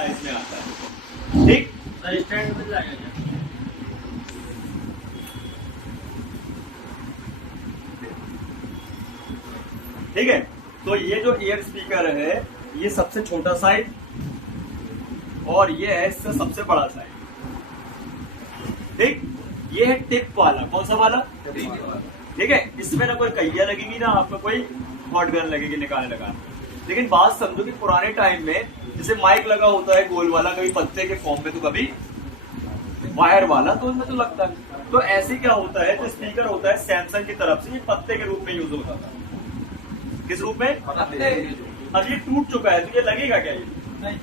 Size में आता है। ठीक, स्टैंड मिल जाएगा। ठीक है, तो ये जो ईयर स्पीकर है ये सबसे छोटा साइज और ये है इससे सबसे बड़ा साइज। ठीक, ये है टिप वाला। कौन सा वाला? ठीक है, इसमें ना कोई कहिया लगेगी ना आपको कोई हॉट गन लगेगी निकालने लगाने। लेकिन बात समझो कि पुराने टाइम में जैसे माइक लगा होता है गोल वाला, कभी पत्ते के फॉर्म में तो कभी वायर वाला, तो उसमें तो लगता है। तो ऐसे क्या होता है, जो स्पीकर होता है सैमसंग की तरफ से ये पत्ते के रूप में यूज होता था। किस रूप में? अब ये टूट चुका है तो ये लगेगा क्या? ये नहीं,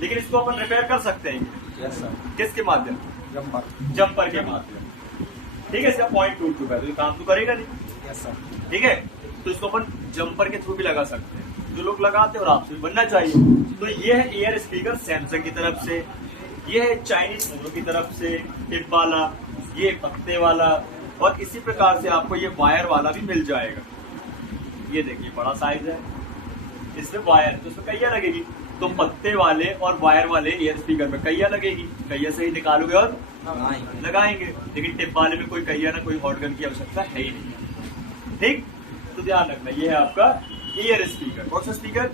लेकिन इसको अपन रिपेयर कर सकते हैं। किसके माध्यम? जंपर के माध्यम। ठीक है, इसका पॉइंट टूट चुका है तो ये काम तो करेगा नहीं। ठीक है, तो इसको अपन जंपर के थ्रू भी लगा सकते हैं, जो लोग लगाते हैं और आपसे भी बनना चाहिए। तो ये है ईयर स्पीकर सैमसंग की तरफ से, ये है चाइनीज मोनो की तरफ से टिप वाला, ये पत्ते वाला, और इसी प्रकार से आपको ये वायर वाला भी मिल जाएगा। ये देखिए बड़ा साइज है, इसमें वायर तो इसमें कहिया लगेगी, तो पत्ते वाले और वायर वाले ईयर स्पीकर में कहिया लगेगी, कहिया से ही निकालोगे और लगाएंगे। लेकिन टिप वाले में कोई कहिया ना कोई हॉट गन की आवश्यकता है ही नहीं। ठीक, तो ध्यान रखना ये है आपका ईयर स्पीकर। कौन सा स्पीकर?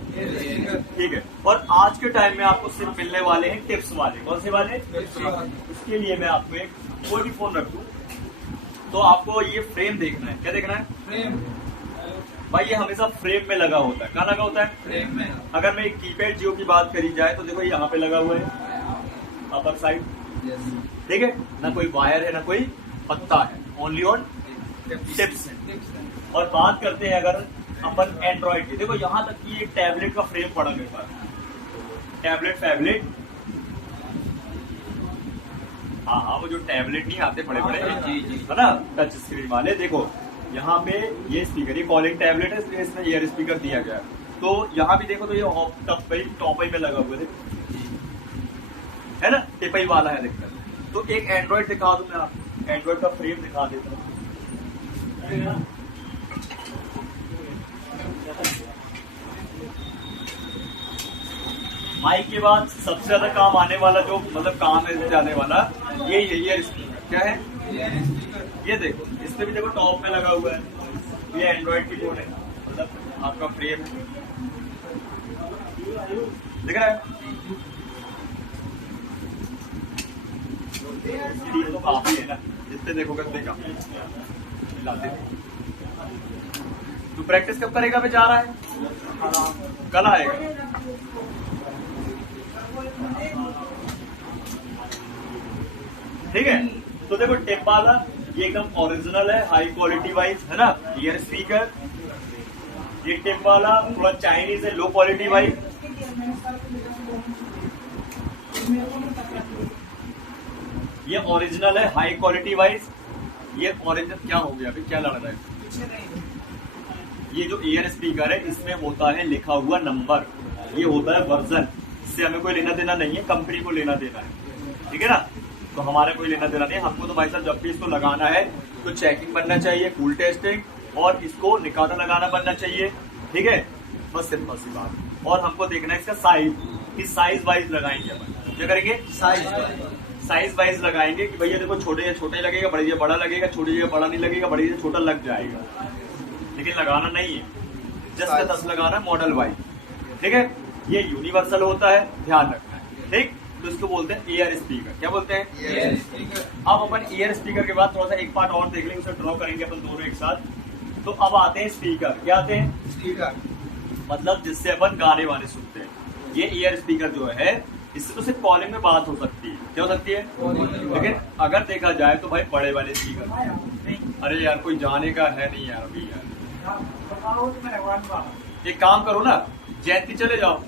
ठीक है, और आज के टाइम में आपको सिर्फ मिलने वाले हैं टिप्स वाले। कौन से वाले? उसके लिए मैं आपको एक कोई भी फोन रख दूं तो आपको ये फ्रेम देखना है। क्या देखना है? फ्रेम। भाई ये हमेशा फ्रेम में लगा होता है। कहाँ लगा होता है? फ्रेम में। अगर मैं कीपैड जियो की बात करी जाए तो देखो यहाँ पे लगा हुआ है अपर साइड। ठीक है, ना कोई वायर है ना कोई पत्ता है, ओनली ऑन टिप्स है। और बात करते हैं अगर अपन एंड्रॉइड की, देखो यहाँ तक कि एक टैबलेट का फ्रेम पड़ा मेरे पास। टैबलेट फैबलेट, हाँ वो जो टैबलेट नहीं आते बड़े बड़े है ना टच स्क्रीन वाले, देखो यहाँ पे ये स्पीकर, ये कॉलिंग टैबलेट है, इसलिए इसमें ईयर स्पीकर दिया गया है। तो यहाँ भी देखो तो ये टॉपई में लगा हुआ है ना, टिपई वाला है देखकर। तो एक एंड्रॉइड दिखा दूं मैं आपको, एंड्रॉइड का फ्रेम दिखा देता हूँ। माइक के बाद सबसे ज्यादा काम आने वाला जो मतलब काम है जाने वाला ये ईयर स्पीकर। क्या है? ये देखो इसमें भी देखो टॉप में लगा हुआ है, ये एंड्रॉइड की बोर्ड है, मतलब आपका फ्रेम है, दिख रहा है? तो काफी है ना, जितने देखोगे उतने काफी लाते थे। तो प्रैक्टिस कब करेगा? मैं जा रहा है कल आएगा। ठीक है, तो देखो टिप वाला ये एकदम ओरिजिनल है, हाई क्वालिटी वाइज है ना ईयर स्पीकर। ये टिप वाला थोड़ा चाइनीज है, लो क्वालिटी वाइज। ये ओरिजिनल है, हाई क्वालिटी वाइज। ये ओरिजिनल क्या हो गया अभी? क्या लड़ रहा है? ये जो ईयर स्पीकर है इसमें होता है लिखा हुआ नंबर, ये होता है वर्जन। इससे हमें कोई लेना देना नहीं है, कंपनी को लेना देना है। ठीक है ना, तो हमारे कोई लेना देना नहीं। हमको तो भाई साहब जब भी इसको लगाना है तो चेकिंग बनना चाहिए, कूल टेस्टिंग, और इसको निकाला लगाना बनना चाहिए। ठीक है, बस सिंपल सी बात। और हमको देखना है इसका साइज, इस साइज वाइज लगाएंगे अपन। क्या करेंगे? साइज वाइज लगाएंगे कि भैया देखो छोटे छोटे लगेगा, बड़ी जगह बड़ा लगेगा, छोटी जगह बड़ा नहीं लगेगा, बड़ी जगह छोटा लग जाएगा। लेकिन लगाना नहीं है, जस्ट 10 लगाना मॉडल वाइज। ठीक है, ये यूनिवर्सल होता है, ध्यान रखना है। ठीक, तो इसको बोलते हैं ईयर स्पीकर। क्या बोलते हैं? Year speaker. अब अपन ईयर स्पीकर के बाद थोड़ा सा एक पार्ट और देख लेंगे, उसे ड्रॉ करेंगे अपन दोनों एक साथ। तो अब आते हैं स्पीकर। क्या आते हैं? स्पीकर, मतलब जिससे अपन गाने वाने सुनते हैं। ये ईयर स्पीकर जो है इससे तो सिर्फ कॉलिंग में बात हो सकती है। क्या हो सकती है? लेकिन अगर देखा जाए तो भाई बड़े वाले स्पीकर, अरे यार कोई जाने का है नहीं यार अभी यार। एक काम करो ना, जयंती चले जाओ,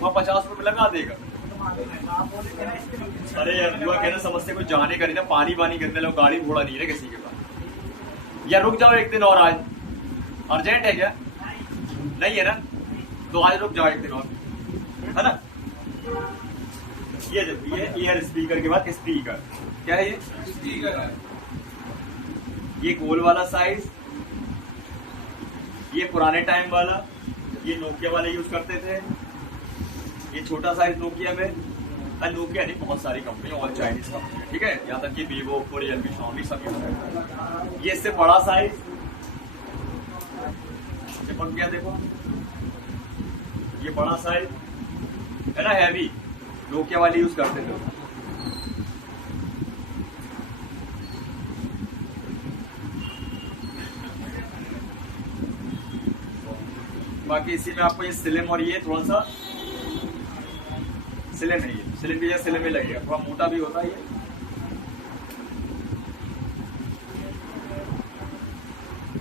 वहाँ 50 रुपए लगा देगा। अरे यार हुआ कहना समझते कोई जाने का नहीं ना, पानी वानी गिरने लो, गाड़ी घोड़ा नहीं है किसी के पास। या रुक जाओ एक दिन और, आज अर्जेंट है क्या? नहीं है ना, तो आज रुक जाओ एक दिन और, है ना। ये देखिए ये ईयर स्पीकर के बाद स्पीकर। क्या है ये? स्पीकर है। ये गोल वाला साइज, ये पुराने टाइम वाला, ये नोकिया वाले यूज करते थे। ये छोटा साइज नोकिया में, नोकिया नहीं बहुत सारी कंपनी और चाइनीज कंपनी है, ठीक है, यहाँ तक कि वीवो, ओप्पो, रियलमी, शाओमी सब यूज है। ये इससे बड़ा साइज चिपक गया, देखो ये बड़ा साइज है ना, हैवी, नोकिया वाली यूज करते थे। बाकी इसी में आपको ये स्लिम और ये थोड़ा सा स्लिम है, ये स्लिम भी स्लिम ही लगेगा, थोड़ा मोटा भी होता है ये।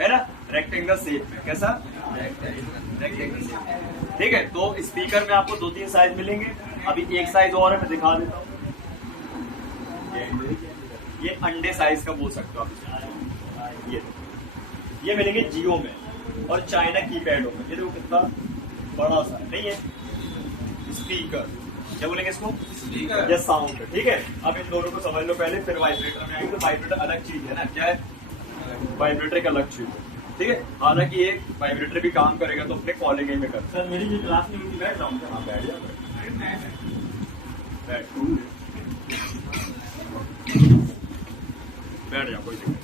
है ना, रेक्टेंगल शेप में, कैसा रेक्टेंगल शेप, ठीक है। तो स्पीकर में आपको 2-3 साइज मिलेंगे, अभी एक साइज और है, मैं दिखा देता हूँ। ये अंडे साइज का बोल सकते हो आप, ये मिलेंगे जियो में और चाइना कीपैडों में। ये देखो कितना बड़ा सा नहीं है स्पीकर, क्या बोलेंगे इसको, स्पीकर या साउंड, ठीक है। अब इन दोनों को समझ लो पहले, फिर वाइब्रेटर में आएंगे। तो वाइब्रेटर अलग चीज है ना, क्या है, वाइब्रेटर एक अलग चीज है, ठीक है। हालांकि एक वाइब्रेटर भी काम करेगा तो अपने कॉलिंग में कर। सर मेरी भी क्लास में उनकी बैठ रहा हूँ, हाँ बैठ जा, बैठ जाओ, कोई दिक्कत,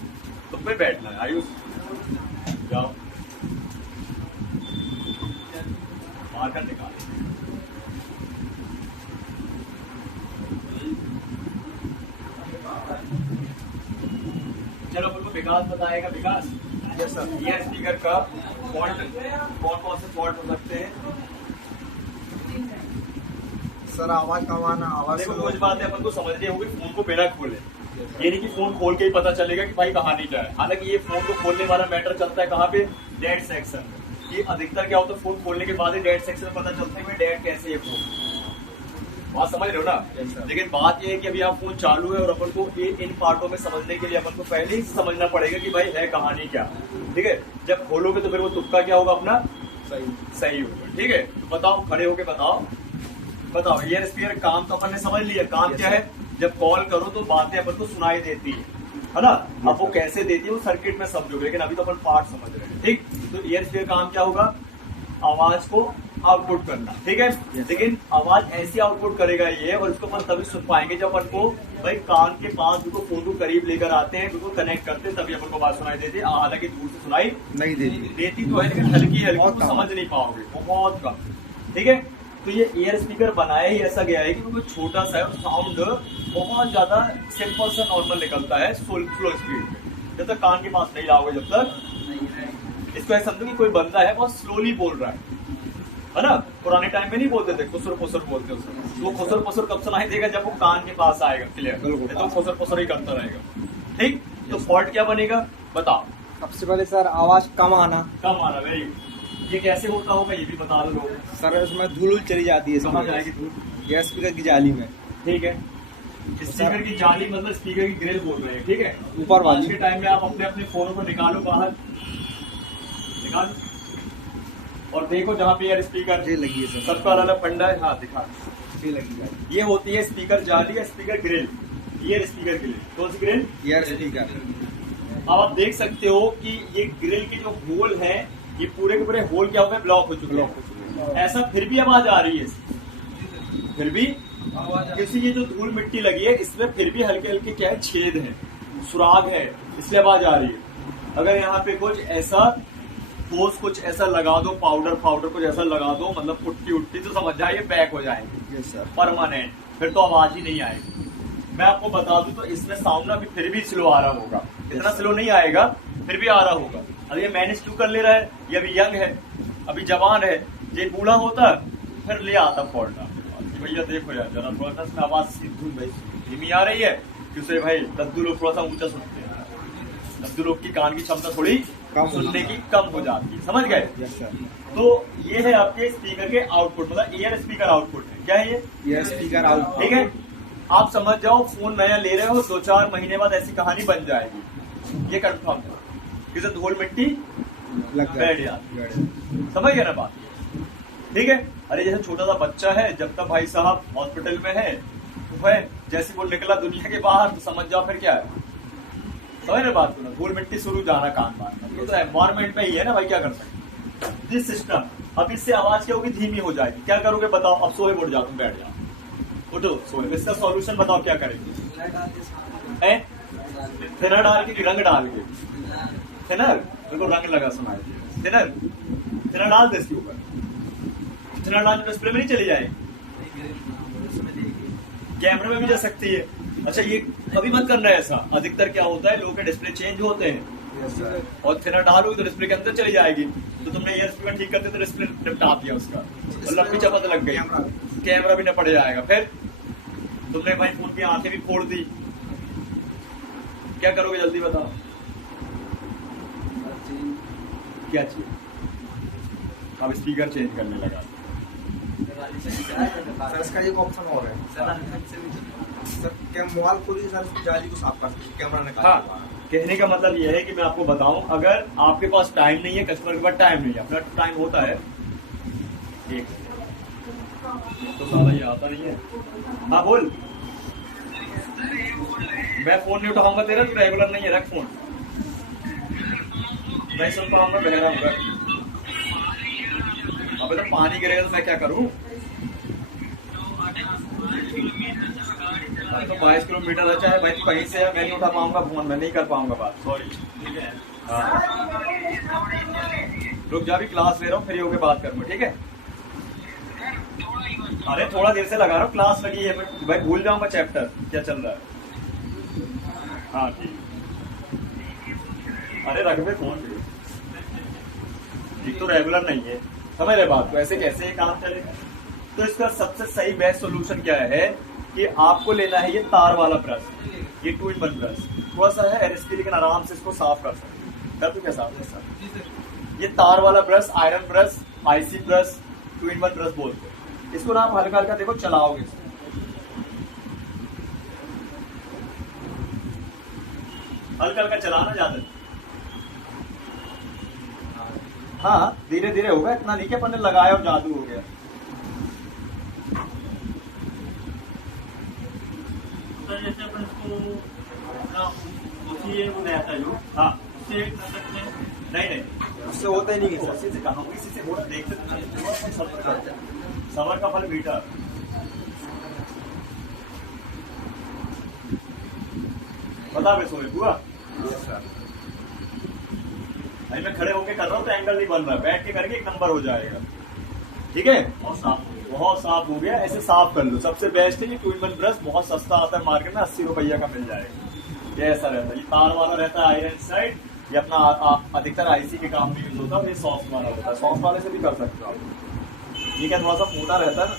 तुम पे बैठना है, आयुष जाओ मारकर निकाल। चलो बिल्कुल विकास बताएगा, विकास यस सर, ये स्पीकर का फॉल्ट कौन कौन से फॉल्ट हो सकते हैं सर? आवाज कमाना, आवाज देखो कुछ बात है अपन को समझनी होगी, फोन को बिना खोले, ये नहीं कि फोन खोल के ही पता चलेगा कि भाई कहानी क्या है। हालांकि ये फोन को खोलने वाला मैटर चलता है कहाँ पे, डेड सेक्शन में। ये अधिकतर क्या होता है, फोन खोलने के बाद ही डेड सेक्शन में पता चलता है कि डेड कैसे है फोन, बात समझ रहे हो ना। लेकिन बात ये है कि अभी आप फोन चालू है और अपन को इन पार्टों में समझने के लिए अपन को पहले ही समझना पड़ेगा कि भाई है कहानी क्या, ठीक है। जब खोलोगे तो फिर वो तुक्का क्या होगा अपना, सही होगा, ठीक है। तो बताओ, खड़े होके बताओ ईयर स्पीकर काम तो अपन ने समझ लिया, काम क्या है, जब कॉल करो तो बातें अपन को सुनाई देती है ना। अब वो कैसे देती है वो सर्किट में समझोगे, लेकिन अभी तो अपन पार्ट समझ रहे हैं, ठीक। तो ईयर स्पीकर काम क्या होगा, आवाज को आउटपुट करना, ठीक है। लेकिन आवाज ऐसी आउटपुट करेगा ये, और इसको अपन तभी सुन पाएंगे जब अपन को भाई कान के पास बिल्कुल फोन को करीब लेकर आते हैं, बिल्कुल कनेक्ट करते हैं, तभी अपन को बात सुनाई देती है। हालांकि दूर से सुनाई नहीं देती तो है, लेकिन हल्की तो समझ नहीं पाओगे, बहुत कम, ठीक है। तो ये ईयर स्पीकर बनाया ही ऐसा गया है कि बिल्कुल छोटा सा है और साउंड बहुत ज्यादा सिंपल सा नॉर्मल निकलता है स्लो स्पीड में। जब तक कान के पास नहीं लाओगे, जब तक इसको ऐसा समझो कि कोई बंदा है बहुत स्लोली बोल रहा है ना। पुराने टाइम में नहीं बोलते थे, खुसर पुसर बोलते उसे, वो खुसर पुसर कब सुनाई देगा, जब वो कान के पास आएगा क्लियर, तो खुसर पुसर ही करता रहेगा, ठीक। तो फॉल्ट क्या बनेगा बताओ। सबसे पहले सर आवाज कम आना, वेरी गुड। ये कैसे होता होगा ये भी बता दो लोग। सर उसमें धूल चली जाती है, समझ आएगी धूल, ये स्पीकर की जाली में, ठीक है। स्पीकर की जाली मतलब स्पीकर की ग्रिल बोल रहे हैं, ठीक है। ऊपर वाली। आज के टाइम में आप अपने अपने फोनों को निकालो बाहर, निकालो और देखो जहाँ पे यार स्पीकर ये लगी है सर, सबका अलग अलग फंडा है, हाँ दिखा, ये लगी है। ये होती है स्पीकर जाली या स्पीकर ग्रिल, ये स्पीकर ग्रिल, कौन सी ग्रिल, ईयर स्पीकर। अब आप देख सकते हो कि ये ग्रिल के जो होल है, ये पूरे के पूरे होल क्या हो गए, ब्लॉक हो चुके हैं। ऐसा फिर भी आवाज आ रही है, फिर भी किसी ये जो धूल मिट्टी लगी है इसमें फिर भी हल्के हल्के क्या है, छेद है, सुराग है, इसलिए आवाज आ रही है। अगर यहाँ पे कुछ ऐसा ठोस कुछ ऐसा लगा दो, पाउडर कुछ ऐसा लगा दो, मतलब पुट्टी उट्टी, तो समझ जाइए पैक हो जाएंगे परमानेंट, फिर तो आवाज ही नहीं आएगी। मैं आपको बता दूं तो इसमें साउंड अभी फिर भी स्लो आ रहा होगा, इतना स्लो नहीं आएगा, फिर भी आ रहा होगा। अब ये मैनेज क्यों कर ले रहा है, ये अभी यंग है, अभी जवान है, ये बूढ़ा होता फिर ले आता फॉल्ट। भैया देखो यार जरा थोड़ा सा इसमें आवाज धीमी आ रही है, क्योंकि भाई दद्दू लोग थोड़ा सा ऊंचा सुनते हैं, दद्दू लोग की कान की क्षमता थोड़ी सुनने की कम हो जाती है, समझ गए। तो ये है आपके स्पीकर के आउटपुट, मतलब ईयर स्पीकर आउटपुट है, क्या है ये, ईयर स्पीकर आउटपुट, ठीक है। आप समझ जाओ फोन नया ले रहे हो, 2-4 महीने बाद ऐसी कहानी बन जाएगी, ये कंफर्म है, किसी धूल मिट्टी बैठ जाती, समझ गए ना बात, ठीक है। अरे जैसे छोटा सा बच्चा है, जब तक भाई साहब हॉस्पिटल में है, तो भाई जैसे वो निकला दुनिया के बाहर तो समझ जाओ फिर क्या है, समझ रहे बात को ना, धूल मिट्टी शुरू जाना कान मारना, ये तो एनवायरमेंट में ही है ना भाई, क्या कर सकते। दिस सिस्टम अब इससे आवाज क्या होगी, धीमी हो जाएगी। क्या करोगे बताओ, अब सोए उठ जाओ, तुम बैठ जाओ, उठो सोए। इसका सॉल्यूशन बताओ क्या करेंगे? थिनर डाल के रंग डाल के, थिनर देखो रंग लगा सुनाए, थिनर थिनर डाल दे इसके ऊपर, थिनर डाल डिस्प्ले में नहीं चली जाएगी, कैमरे में भी जा सकती है। अच्छा ये कभी मत करना है ऐसा, अधिकतर क्या होता है लोगों के डिस्प्ले चेंज होते हैं और थिनर डालोगे तो डिस्प्ले के अंदर चली जाएगी। तो तुमने ईयर स्पीकर ठीक करते तो डिस्प्ले निपटा दिया उसका, और लंबी चपत लग गई, कैमरा भी न पड़ जाएगा। फिर तुमने भाई फोन की आंखें भी फोड़ दी, क्या करोगे जल्दी बताओ? क्या चाहिए? अब स्पीकर चेंज करने लगा। सर इसका एक ऑप्शन और है सर, क्या मोबाइल खोलिए सर, जाली को साफ कर सकते, कैमरा निकाल। हाँ, कहने का मतलब यह है कि मैं आपको बताऊं, अगर आपके पास टाइम नहीं है, कस्टमर के पास टाइम नहीं है, अपना टाइम होता है एक तो साला ये आता नहीं है। हाँ बोल, मैं फोन नहीं उठाऊंगा तेरा, तू रेगुलर नहीं है, रख फोन, मैं सुन पाऊंगा, बहरा हूँ। अबे तो पानी गिरेगा तो मैं क्या करूं? तो 22 किलोमीटर है, चाहे भाई कहीं से है, मैं नहीं उठा पाऊंगा फोन, मैं नहीं कर पाऊंगा बात, सॉरी। ठीक है, हाँ रुक जा, भी क्लास ले रहा हूँ, फ्री होके बात करूंगा, ठीक है? अरे थोड़ा देर से लगा रहा हूँ, क्लास लगी है, भाई भूल जाऊंगा चैप्टर क्या चल रहा है। हाँ ठीक, अरे रख दे फोन, एक तो रेगुलर नहीं है, समझ रहे बात को, ऐसे कैसे ये काम चलेगा? तो इसका सबसे सही बेस्ट सोल्यूशन क्या है कि आपको लेना है ये तार वाला ब्रश, ये 2-in-1 ब्रश, थोड़ा सा है रिस्की लेकिन आराम से इसको साफ कर सकते। कर तू क्या साफ? ये तार वाला brush, iron brush, IC brush, 2-in-1 brush बोलते हैं इसको ना। आप हल्का हल्का देखो चलाओगे, हल्का हल्का चलाना ज्यादा, हाँ धीरे धीरे होगा, इतना नहीं कि अपन ने लगाया और जादू हो गया। जैसे अपन इसको वो रहता है जो, हाँ उससे कर सकते हैं। नहीं उससे होता ही नहीं है सर। इसी से कहा, इसी से थोड़ा देखते सबर का फल मीठा। बता बे सोए हुआ, अरे मैं खड़े होके कर रहा हूँ तो एंगल नहीं बन रहा, बैठ के करके एक नंबर हो जाएगा, ठीक है? बहुत साफ हो गया, ऐसे साफ कर लो। सबसे बेस्ट है ये 2-in-1 ब्रश, बहुत सस्ता आता है मार्केट में, 80 रुपया का मिल जाएगा। ये ऐसा रहता है, ये तार वाला रहता है आयरन साइड, ये अपना अधिकतर आईसी के काम में यूज होता है। ये सॉफ्ट वाला होता है, सॉफ्ट वाले से भी कर सकते हो आप। ये क्या थोड़ा सा मोटा रहता है ना,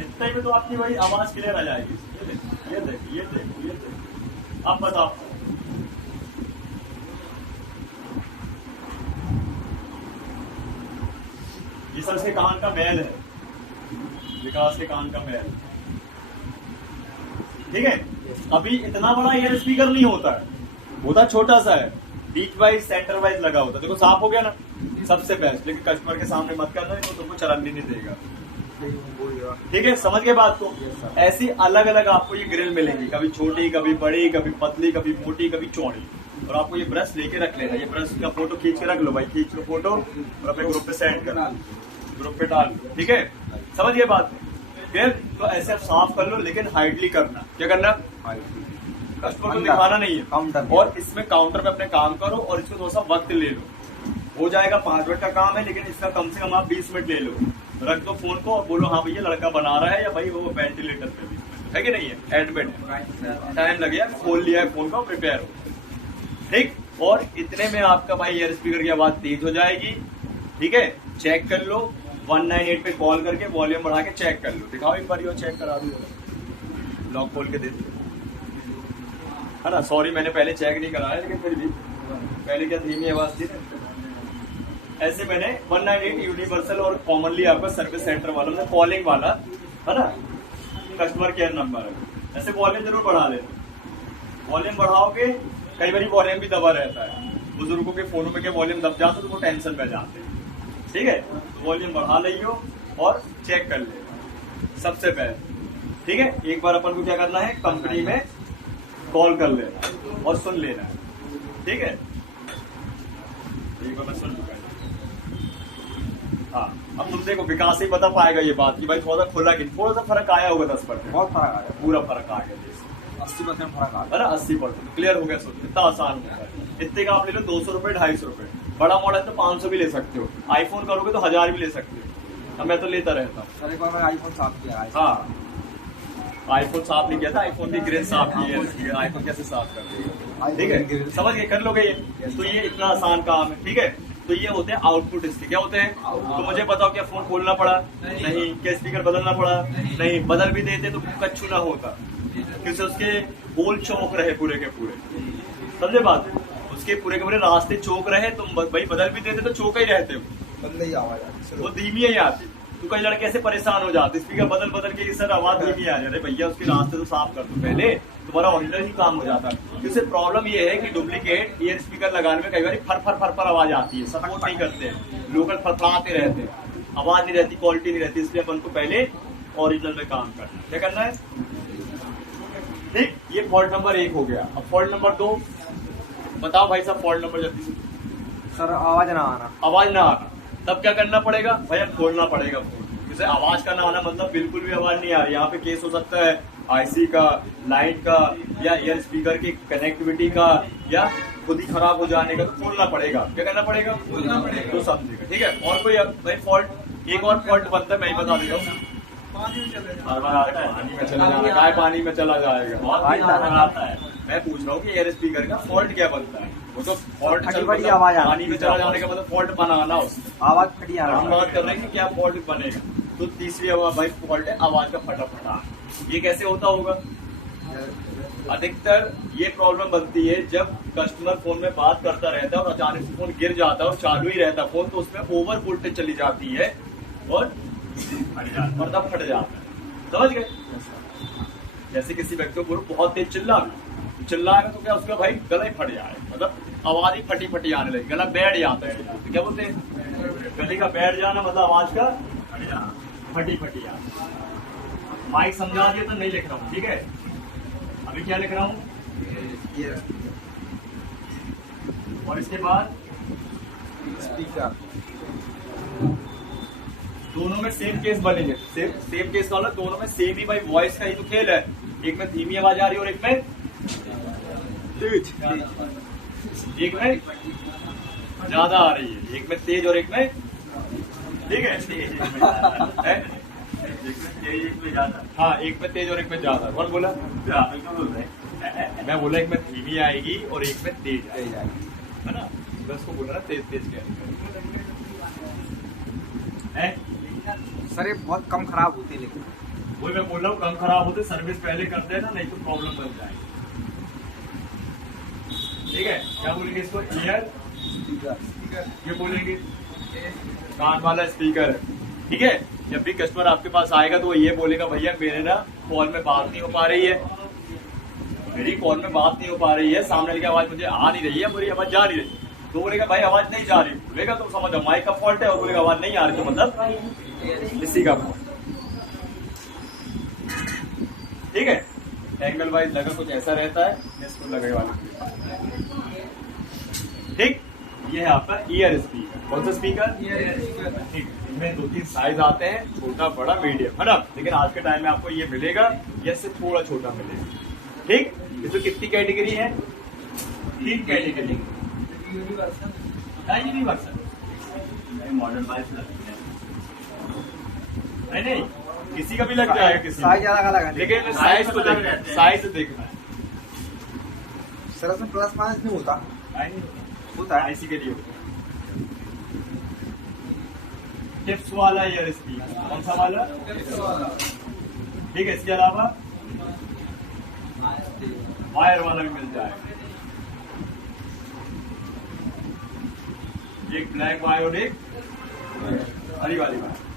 इतना ही में तो आपकी वही आवाज क्लियर आ जाएगी। ये देख, ये देख, ये देख, ये देख। अब बताओ, ये सर से कान का मैल है, विकास के कान का मैल, ठीक है? अभी इतना बड़ा ईयर स्पीकर नहीं होता है, होता छोटा सा है, बीच वाइज सेंटर वाइज लगा होता है। देखो साफ हो गया ना, सबसे बेस्ट। लेकिन कस्टमर के सामने मत करना, तो तुमको चलाने नहीं देगा, ठीक है? समझ के बात को। ऐसी अलग अलग आपको ये ग्रिल मिलेंगी, कभी छोटी, कभी बड़ी, कभी पतली, कभी मोटी, कभी चौड़ी। और आपको ये ब्रश लेके रख लेना, ये ब्रश का फोटो खींच के रख लो भाई, खींच लो फोटो और अपने ग्रुप पे सेंड कर, ग्रुप पे डाल, ठीक है? समझ गए बात? फिर तो ऐसे आप साफ कर लो, लेकिन हाइडली करना। क्या करना? कस्टमर को दिखाना नहीं है काउंटर, और इसमें काउंटर पे अपने काम करो और इसको थोड़ा सा वक्त ले लो, हो जाएगा। 5 मिनट का काम है, लेकिन इसका कम से कम आप 20 मिनट ले लो। रख दो फोन को और बोलो हाँ भैया लड़का बना रहा है, या भाई वो वेंटिलेटर पे भी है कि नहीं है, एडमिट टाइम लगे, खोल लिया है फोन को, प्रिपेयर हो, ठीक? और इतने में आपका भाई ईयर स्पीकर की आवाज तेज हो जाएगी, ठीक है? चेक कर लो, 198 पे कॉल करके वॉल्यूम बढ़ा के चेक कर लो। दिखाओ एक बार, चेक करा दो, लॉक खोल के दे दो, है ना? सॉरी मैंने पहले चेक नहीं कराया, लेकिन फिर भी पहले क्या धीमी आवाज थी। ऐसे मैंने 198 यूनिवर्सल और कॉमनली आपका सर्विस सेंटर वाला, मतलब कॉलिंग वाला, है ना, कस्टमर केयर नंबर है। ऐसे वॉल्यूम जरूर बढ़ा लेना, वॉल्यूम बढ़ाओगे, कई बार वॉल्यूम भी दबा रहता है, बुजुर्गों के फोनों में के वॉल्यूम दब जाते तो वो टेंशन में जाते हैं, ठीक है? तो वॉल्यूम बढ़ा लियो और चेक कर ले, सबसे पहले, ठीक है? एक बार अपन को क्या करना है, कंपनी में कॉल कर लेना है और सुन लेना है, ठीक है। एक बार मैं सुन चुका है। हाँ, अब तुम देखो विकास ही बता पाएगा ये बात कि भाई थोड़ा सा खुला कि थोड़ा सा फर्क आया होगा 10%, बहुत फर्क आ गया, पूरा फर्क आ गया 80% फर्क आ गया। है ना, 80% क्लियर हो गया। सोचो कितना आसान होता है। इतने का आप ले लो 200 रुपए 250 रुपए, बड़ा मॉडल तो 500 भी ले सकते हो, आईफोन करोगे तो 1000 भी ले सकते हो। अब मैं तो लेता रहता हूँ। सर एक बार मैं आईफोन साफ किया है। हाँ, आईफोन साफ नहीं किया था, आईफोन की ग्रेन साफ की है, आईफोन कैसे साफ कर देगा, ठीक है, समझ के कर लोगे ये। तो ये इतना आसान काम है, ठीक है। तो ये होते हैं आउटपुट इसके, क्या होते हैं। तो मुझे बताओ क्या फोन खोलना पड़ा? नहीं। क्या स्पीकर बदलना पड़ा? नहीं। बदल भी देते तो कच्चू ना होता, क्योंकि उसके होल चौक रहे पूरे के पूरे, समझे बात, उसके पूरे के पूरे रास्ते चौक रहे, तुम भाई बदल भी देते तो चौक ही रहते हो, बंदे ही आवाज आती है। वो धीमी ही आती। तो कई लड़के ऐसे परेशान हो जाते, स्पीकर बदल बदल के सर आवाज धीमी आ जाए। भैया उसके रास्ते तो साफ कर दो पहले, तुम्हारा ओरिजिनल ही काम हो जाता है। इससे प्रॉब्लम ये है कि डुप्लीकेट ईयर स्पीकर लगाने में कई बार फर फर फर फर आवाज आती है, सपोर्ट नहीं करते हैं, लोकल फरफराते रहते हैं, आवाज नहीं रहती, क्वालिटी नहीं रहती। इसलिए अपन को पहले ओरिजिनल में काम करना है। क्या करना है? ठीक, ये फॉल्ट नंबर 1 हो गया। अब फॉल्ट नंबर 2 बताओ भाई साहब, फॉल्ट नंबर जल्दी से। सर आवाज ना आना। आवाज ना आना, तब क्या करना पड़ेगा भैया? खोलना पड़ेगा फोन। जैसे आवाज का ना आना मतलब बिल्कुल भी आवाज नहीं आ रही, यहाँ पे केस हो सकता है आईसी का, लाइट का, या ईयर स्पीकर की कनेक्टिविटी का, या खुद ही खराब हो जाने का। तो खोलना पड़ेगा। क्या करना पड़ेगा? खोलना पड़ेगा। तो समझेगा, ठीक है। और कोई भाई फॉल्ट, एक और फॉल्ट बनता है, मैं ही बता देता हूँ। पानी में चला जाना, काय पानी में चला जाएगा। मैं पूछ रहा हूँ कि एयर स्पीकर का फॉल्ट क्या बनता है? वो तो फॉल्ट पानी में चला जाने का मतलब फॉल्ट बनाना, उसमें आवाज फटी आ हम बात कर रहे हैं कि क्या फॉल्ट बनेगा। तो तीसरी आवाज भाई फॉल्ट है आवाज का फटाफटा। ये कैसे होता होगा? अधिकतर ये प्रॉब्लम बनती है जब कस्टमर फोन में बात करता रहता है और अचानक से फोन गिर जाता है और चालू ही रहता है फोन, तो उसमें ओवर वोल्टेज चली जाती है और पर्दा फट जाता है, समझ गए। जैसे किसी व्यक्ति को बहुत तेज चिल्लाएगा तो क्या उसका भाई गला ही फट जाए, मतलब आवाज ही फटी फटी आने लगी, गला बैठ जाता है। तो क्या बोलते हैं? गले का बैठ जाना मतलब आवाज का फटी फटी आना। माइक समझा दिया तो नहीं लिख रहा हूँ, ठीक है। अभी क्या लिख रहा हूँ? और इसके बाद स्पीकर, दोनों में सेम केस बनेंगे। सेम केस वाला दोनों में सेम ही भाई वॉइस का ही तो खेल है। एक में धीमी आवाज आ रही है और एक में तेज, एक में ज्यादा आ रही है, एक में तेज और एक में, ठीक है, हाँ, एक में तेज और एक में ज्यादा। कौन बोला? मैं बोला एक में धीमी आएगी और एक में तेज आएगी, है ना। मैं उसको बोला ना तेज तेज क्या है। सर ये बहुत कम खराब होती है, लेकिन वही मैं बोल रहा हूँ, कम खराब होते सर्विस पहले करते हैं ना, नहीं तो प्रॉब्लम बन जाएगी, ठीक है। क्या बोलेंगे इसको? ईयर स्पीकर, ये बोलेंगे कान वाला स्पीकर, ठीक है। जब भी कस्टमर आपके पास आएगा तो वो ये बोलेगा भैया मेरे ना कॉल में बात नहीं हो पा रही है, मेरी कॉल में बात नहीं हो पा रही है, सामने की आवाज मुझे आ नहीं रही है, मेरी आवाज जा नहीं रही। तो बोलेगा भाई आवाज नहीं जा रही, बोलेगा तो समझो माइक का फॉल्ट है, और बोलेगा आवाज नहीं आ रही तो मतलब इसी का फॉल्ट, ठीक है। एंगल वाइज लगा कुछ ऐसा रहता है, इसको लगे वाला, ठीक। ये है आपका ईयर स्पीकर। कौन सा स्पीकर? ठीक। इनमें 2-3 साइज आते हैं, छोटा बड़ा मीडियम, है ना। लेकिन आज के टाइम में आपको ये मिलेगा, ये से थोड़ा छोटा मिलेगा, ठीक। इसमें कितनी कैटेगरी है? 3 कैटेगरी। यूनिवर्सल मॉडल वाइज नहीं, किसी का भी लग जाएगा, किसी साइज अलग अलग है, लेकिन साइज तो देखना है, साइज देखना है। सर उसमें प्लस माइनस नहीं होता, होता है इसी के लिए। टिप्स वाला ईयर स्पीकर, कौन सा वाला? ठीक है। इसके अलावा वायर वाला भी मिल जाएगा, एक ब्लैक वायर और एक हरी वाली वायर।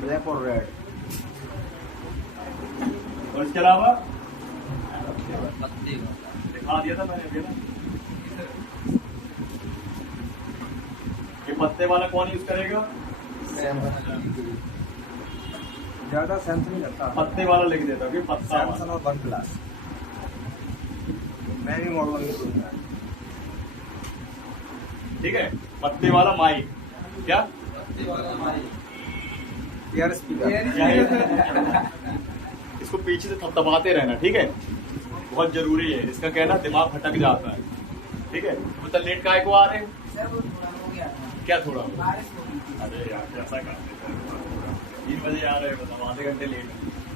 ब्लैक और रेड। और इसके अलावा दिखा दिया था मैंने अभी ना, ये पत्ते वाला कौन यूज करेगा? ज्यादा सेंस नहीं करता। पत्ते वाला लिख देता हूँ, पत्ता वाला। सैमसंग और वन प्लस मैं भी मॉडल नहीं दूंगा। ठीक है, पत्ते वाला माइक क्या एयर स्पीकर क्या है? इसको पीछे से थपथपाते रहना, ठीक है, बहुत जरूरी है। इसका कहना दिमाग भटक जाता है, ठीक है। मतलब लेट काय को आ रहे हैं क्या थोड़ा? अरे यार कैसा करते 3 बजे आ रहे हैं, मतलब आधे घंटे लेट।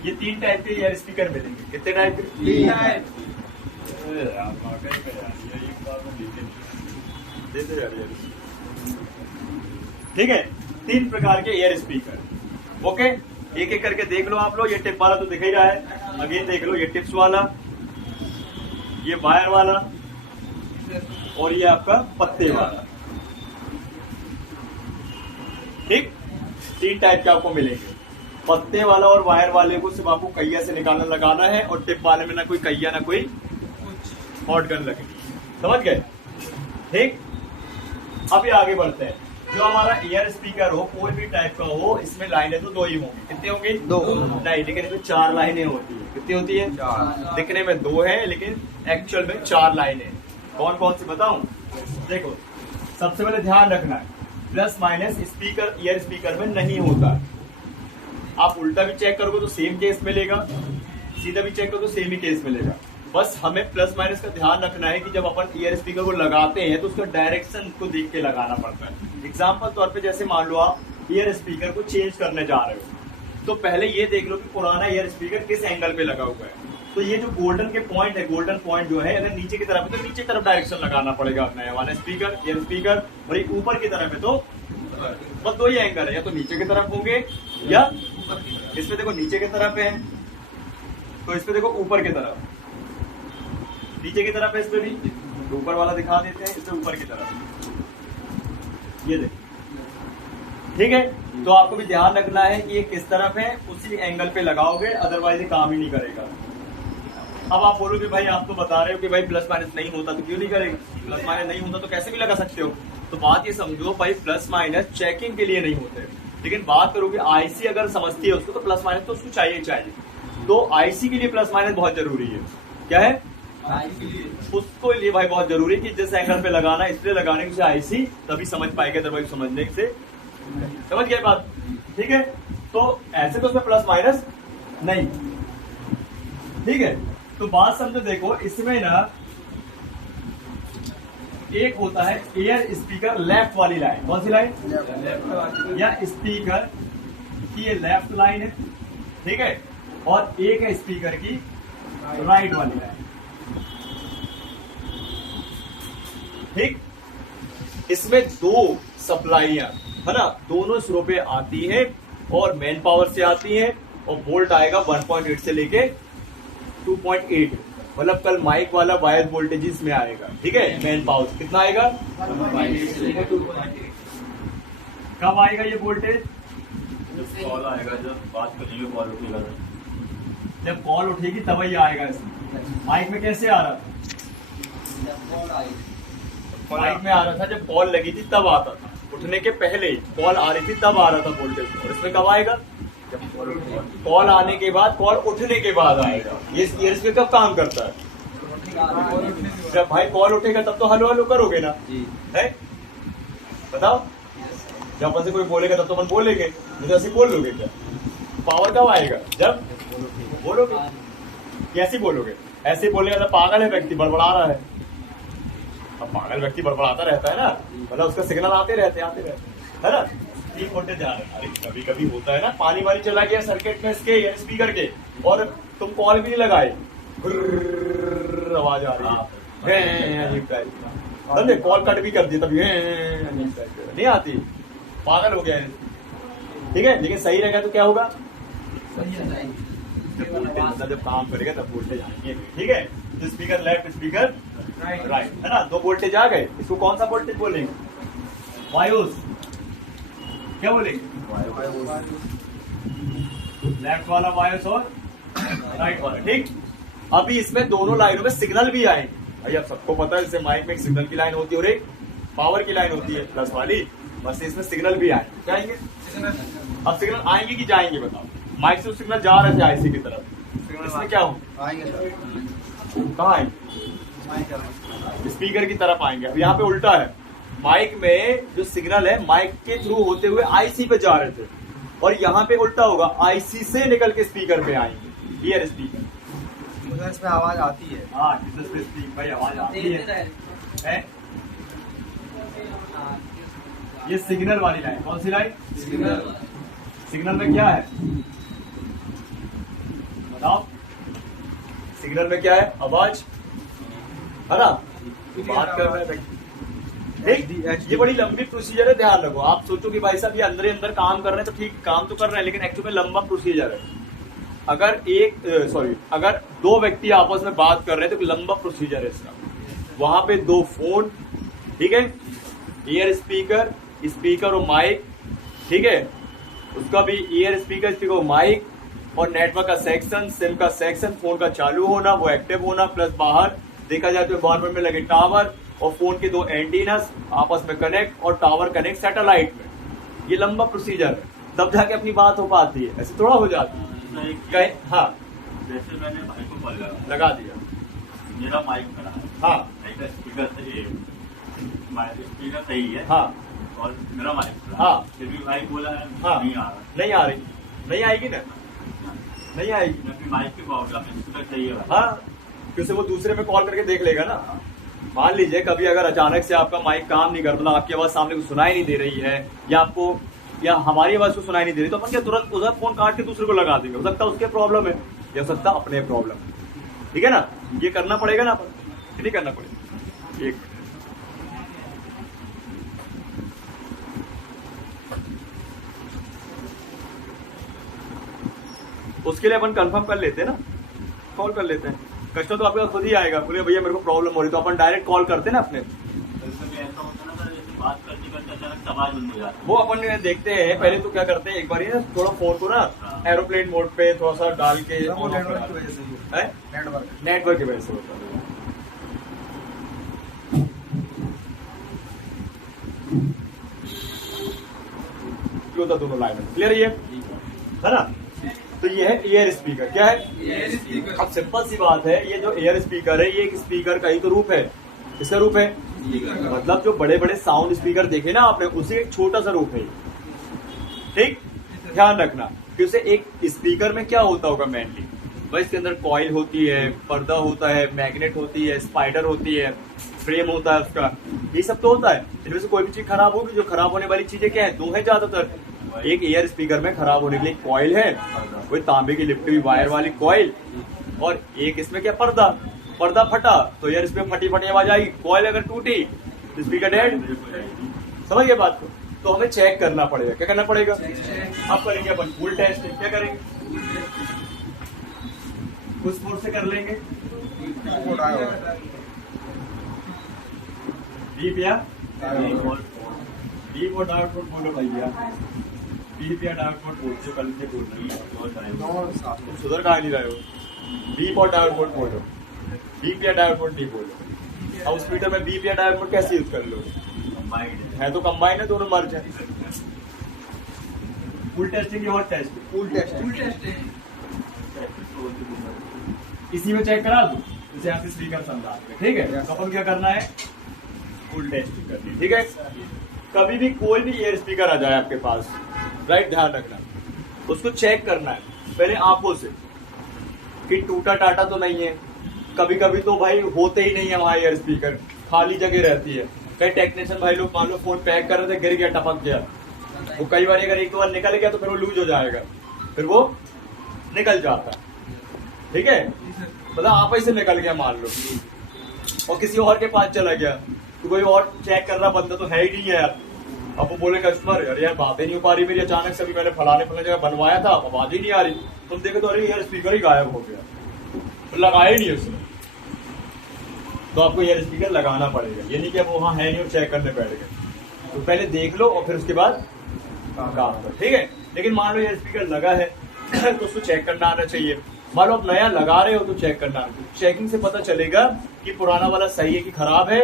ये 3 टाइप के एयर स्पीकर मिलेंगे। कितने टाइप के? 3 टाइप। यार वाकई में यार ये एक बार में देते यार। ठीक है, 3 प्रकार के एयर स्पीकर। ओके, एक एक करके देख लो आप लोग। ये टिप वाला तो दिख ही रहा है, अगेन देख लो। ये टिप्स वाला, ये वायर वाला और ये आपका पत्ते वाला। ठीक, 3 टाइप के आपको मिलेंगे। पत्ते वाला और वायर वाले को सिर्फ आपको कैया से निकालना लगाना है, और टिप वाले में ना कोई कैया ना कोई हॉट गन लगेगी। समझ गए? ठीक, अभी आगे बढ़ते हैं। जो हमारा एयर स्पीकर हो, कोई भी टाइप का हो, इसमें लाइनें तो 2 ही होंगी। कितनी होंगी? 2 नहीं, लेकिन इसमें 4 लाइनें होती है। कितनी होती है? 4। दिखने में 2 है, लेकिन एक्चुअल में 4 लाइनें। कौन कौन सी बताऊं? देखो, सबसे पहले ध्यान रखना है, plus minus speaker air speaker में नहीं होता। आप उल्टा भी चेक करोगे तो सेम केस मिलेगा, सीधा भी चेक करोगे तो सेम ही केस मिलेगा। बस हमें प्लस माइनस का ध्यान रखना है कि जब अपन एयर स्पीकर को लगाते हैं तो उसका डायरेक्शन को देख के लगाना पड़ता है। एग्जाम्पल तौर पे जैसे मान लो आप एयर स्पीकर को चेंज करने जा रहे हो, तो पहले ये देख लो कि पुराना एयर स्पीकर किस एंगल पे लगा हुआ है। तो ये जो गोल्डन के पॉइंट है, गोल्डन पॉइंट जो है, अगर नीचे की तरफ है तो नीचे तरफ डायरेक्शन लगाना पड़ेगा नया वाला स्पीकर एयर स्पीकर। और ये ऊपर की तरफ है तो बस 2 ही एंगल है, या तो नीचे की तरफ होंगे या इसमें देखो नीचे की तरफ है, तो इसमें देखो ऊपर की तरफ, नीचे की तरफ है इसमें भी, तो ऊपर वाला दिखा देते हैं, इसमें ऊपर की तरफ। ये देखो, ठीक है। तो आपको भी ध्यान रखना है कि ये किस तरफ है, उसी एंगल पे लगाओगे, अदरवाइज ये काम ही नहीं करेगा। अब आप बोलोगे भाई आप तो बता रहे हो कि भाई प्लस माइनस नहीं होता तो क्यों नहीं करेगा? प्लस माइनस नहीं होता तो कैसे भी लगा सकते हो। तो बात ये समझो भाई, प्लस माइनस चेकिंग के लिए नहीं होते, लेकिन बात करोगे आईसी अगर समझती है उसको, तो प्लस माइनस तो उसको चाहिए चाहिए। तो आईसी के लिए प्लस माइनस बहुत जरूरी है। क्या है? उसको लिए भाई बहुत जरूरी कि जिस एंगल पे लगाना है, इसलिए लगाने से आईसी तभी समझ पाएगा, अदरवाइज समझने से समझ गए बात। ठीक है, तो ऐसे तो उसमें प्लस माइनस नहीं। ठीक है, तो बात समझो। देखो इसमें ना एक होता है एयर स्पीकर लेफ्ट वाली लाइन। कौन सी लाइन? या स्पीकर की ये लेफ्ट लाइन है, ठीक है, और एक है स्पीकर की राइट वाली लाइन। ठीक, इसमें 2 सप्लाईयां है ना, दोनों स्रो पे आती है और मेन पावर से आती है, और वोल्ट आएगा 1.8 से लेके 2.8। मतलब कल माइक वाला वायर वोल्टेज इसमें आएगा। ठीक है, मेन पावर कितना आएगा? 1.8 से लेकर 2.8। कब आएगा ये वोल्टेज? जब कॉल आएगा, जब बात करेंगे कॉल उठेगा, जब कॉल उठेगी तब ही आएगा इसमें। माइक में कैसे आ रहा था? माइक में आ रहा था जब कॉल लगी थी तब आता था, उठने के पहले कॉल आ रही थी तब आ रहा था वोल्टेज। और इसमें कब आएगा? जब कॉल आने के बाद, कॉल उठने के बाद आएगा। ये ईयर स्पीकर कब काम करता है? जब भाई कॉल उठेगा तब तो हलो हलो करोगे ना, है? बताओ, जब अपन से कोई बोलेगा तब तो अपन बोलेंगे, नहीं तो ऐसे बोल लोगे क्या? पावर कब आएगा? जब बोलोगे। कैसे बोलोगे? ऐसे बोलेगा तो पागल है व्यक्ति, बड़बड़ा रहा है। अब पागल व्यक्ति बड़बड़ाता रहता है ना, मतलब उसका सिग्नल आते रहते है ना। 3 वोल्टेज आ रहे हैं। अरे कभी कभी होता है ना, पानी वाली चला गया सर्किट में इसके एयर स्पीकर के, और तुम कॉल भी नहीं लगाए, आवाज आ रही है, समझे? कॉल कट भी कर दिया तभी नहीं आती, पागल हो गया है। ठीक है, लेकिन सही रहेगा तो क्या होगा? जब काम करेगा तब वोल्टेज आएंगे। ठीक है, तो स्पीकर लेफ्ट, स्पीकर राइट, है ना। 2 वोल्टेज आ गए। इसको कौन सा वोल्टेज बोलेंगे? वायोस। क्या बोलेंगे? लेफ्ट वाला वायोस और राइट वाला। ठीक, अभी इसमें दोनों लाइनों में सिग्नल भी आएंगे। भाई अब सबको पता है, जैसे माइक में एक सिग्नल की लाइन होती है और एक पावर की लाइन होती है प्लस वाली, बस इसमें सिग्नल भी आएंगे। जाएंगे? अब सिग्नल आएंगे कि जाएंगे बताओ? माइक से सिग्नल जा रहे थे आईसी की तरफ, इसमें क्या हो आएंगे सर, कहाँ आएंगे? माइक आएंगे। स्पीकर की तरफ आएंगे। अब यहाँ पे उल्टा है, माइक में जो सिग्नल है माइक के थ्रू होते हुए आईसी पे जा रहे थे, और यहाँ पे उल्टा होगा, आईसी से निकल के स्पीकर पे आएंगे, ईयर स्पीकर। मुझे इसमें आवाज आती है। हाँ, भाई आवाज आती है? ये सिग्नल वाली लाइन, कौन सी लाइन? सिग्नल में क्या है बताओ? सिग्नल में क्या है? आवाज है ना? बात कर रहे हैं। ये बड़ी लंबी प्रोसीजर है, ध्यान रखो। आप सोचो कि भाई साहब ये अंदर ही अंदर काम कर रहे हैं, तो ठीक काम तो कर रहे हैं, लेकिन एक्चुअली में लंबा प्रोसीजर है। अगर दो व्यक्ति आपस में बात कर रहे हैं तो लंबा प्रोसीजर है इसका। वहां पे दो फोन, ठीक है, ईयर स्पीकर, स्पीकर और माइक, ठीक है, उसका भी ईयर स्पीकर, स्पीकर और माइक, और नेटवर्क का सेक्शन, सिम का सेक्शन, फोन का चालू होना, वो एक्टिव होना, प्लस बाहर देखा जाए तो एनवायरमेंट में लगे टावर और फोन के दो एंटीनास आपस में कनेक्ट, और टावर कनेक्ट सैटेलाइट में। ये लंबा प्रोसीजर है, तब जाके अपनी बात हो पाती है, ऐसे थोड़ा हो जाती है। हाँ, जैसे मैंने भाई को कॉल लगा दिया, मेरा माइक खड़ा है, हाँ, स्पीकर सही है, स्पीकर सही है, हाँ, और मेरा माइक खड़ा हाँ, फिर भी भाई बोला है हाँ, नहीं आ रहा, नहीं आ रही, नहीं आएगी ना, नहीं आएगी, क्योंकि माइक की प्रॉब्लम है, स्पीकर सही है। हाँ, क्योंकि वो दूसरे में कॉल करके देख लेगा ना। मान लीजिए कभी अगर अचानक से आपका माइक काम नहीं करता, आपकी आवाज सामने को सुनाई नहीं दे रही है, या हमारी आवाज को सुनाई नहीं दे रही, तो अपन क्या तुरंत उधर फोन काट के दूसरे को लगा देंगे? हो सकता है उसके प्रॉब्लम है, या हो सकता है अपने प्रॉब्लम है, ठीक है ना? ये करना पड़ेगा ना अपन, नहीं करना पड़ेगा। एक उसके लिए अपन कंफर्म कर लेते हैं ना, कॉल कर लेते हैं। कस्टमर तो आपके पास खुद ही आएगा, बोले भैया मेरे को प्रॉब्लम हो रही, तो अपन डायरेक्ट कॉल करते हैं ना अपने। ऐसा होता है ना, जैसे बात करते करते अचानक आवाज बंद हो जाती है। वो अपन देखते हैं, पहले तो क्या करते हैं, एक बार ना थोड़ा फोन को ना एरोप्लेन मोड पे थोड़ा सा डाल के, वो नेटवर्क की वजह से ही होता है। नेटवर्क की वजह से होता है। ये होता दोनों लाइन में, क्लियर है ना? तो ये है एयर स्पीकर। क्या है? अब सिंपल सी बात है, ये जो एयर स्पीकर है ये एक स्पीकर का ही तो रूप है। इसका रूप है मतलब जो बड़े बड़े साउंड स्पीकर देखे ना आपने, उसी एक छोटा सा रूप है, ठीक? ध्यान रखना कि उसे एक स्पीकर में क्या होता होगा मेनली, भाई इसके अंदर कॉइल होती है, पर्दा होता है, मैग्नेट होती है, स्पाइडर होती है, फ्रेम होता है उसका, ये सब तो होता है। इनमें से कोई भी चीज खराब होगी, जो खराब होने वाली चीजें क्या है? दो है ज्यादातर। एक एयर स्पीकर में खराब होने के लिए कॉइल है, कोई तांबे की लिपटी हुई वायर वाली कॉइल, और एक इसमें क्या पर्दा फटा तो यार इसमें फटी फटी आवाज आई, कॉइल अगर टूटी तो स्पीकर डेड। समझ गए बात को? तो हमें चेक करना पड़ेगा। क्या करना पड़ेगा? अब करेंगे अपन फुल टेस्ट। क्या करेंगे? उस फोर्स से कर लेंगे, डीप या डीप और डार्क मोड बोलो भैया, डीप या डार्क मोड बोल, जो कल से बोल रही है, सुधर कहा नहीं रहे हो। डीप और डार्क मोड बोलो, डीप या डार्क मोड नहीं बोलो। अब उस मीटर में डीप या डार्क मोड कैसे यूज कर लो? है तो कंबाइन है, दोनों मर्ज है। फुल टेस्टिंग और टेस्ट, फुल टेस्ट इसी में चेक करा दो, जैसे यहाँ से स्पीकर समझा, ठीक है? तो अपन क्या करना है? फुल टेस्टिंग करनी है, ठीक है? कभी भी कोई भी एयर स्पीकर आ जाए आपके पास, राइट, ध्यान रखना, उसको चेक करना है पहले आंखों से कि टूटा टाटा तो नहीं है। कभी कभी तो भाई होते ही नहीं है वहां एयर स्पीकर, खाली जगह रहती है। कई टेक्नीशियन भाई लोग मान लो फोन पैक कर रहे थे, गिर गया, टपक गया, वो कई बार अगर एक दो बार निकल गया तो फिर वो लूज हो जाएगा, फिर वो निकल जाता, ठीक है? मतलब आप ही से निकल गया मान लो, और किसी और के पास चला गया, तो कोई और चेक कर रहा बंदा तो है ही नहीं है यार। अब वो बोले कस्टमर, अरे यार बात ही नहीं हो पा रही मेरी, अचानक से भी मैंने फलाने जगह बनवाया था, आवाज ही नहीं आ रही। तुम देखे तो अरे यार स्पीकर ही गायब हो गया, तो लगाया ही नहीं उसने। तो आपको एयर स्पीकर लगाना पड़ेगा, ये नहीं कि अब वहां है नहीं और चेक करने बैठ गए। तो पहले देख लो और फिर उसके बाद काम करो, ठीक है? लेकिन मान लो एयर स्पीकर लगा है तो उसको चेक करना आना चाहिए। मान लो आप नया लगा रहे हो तो चेक करना, चेकिंग से पता चलेगा कि पुराना वाला सही है कि खराब है,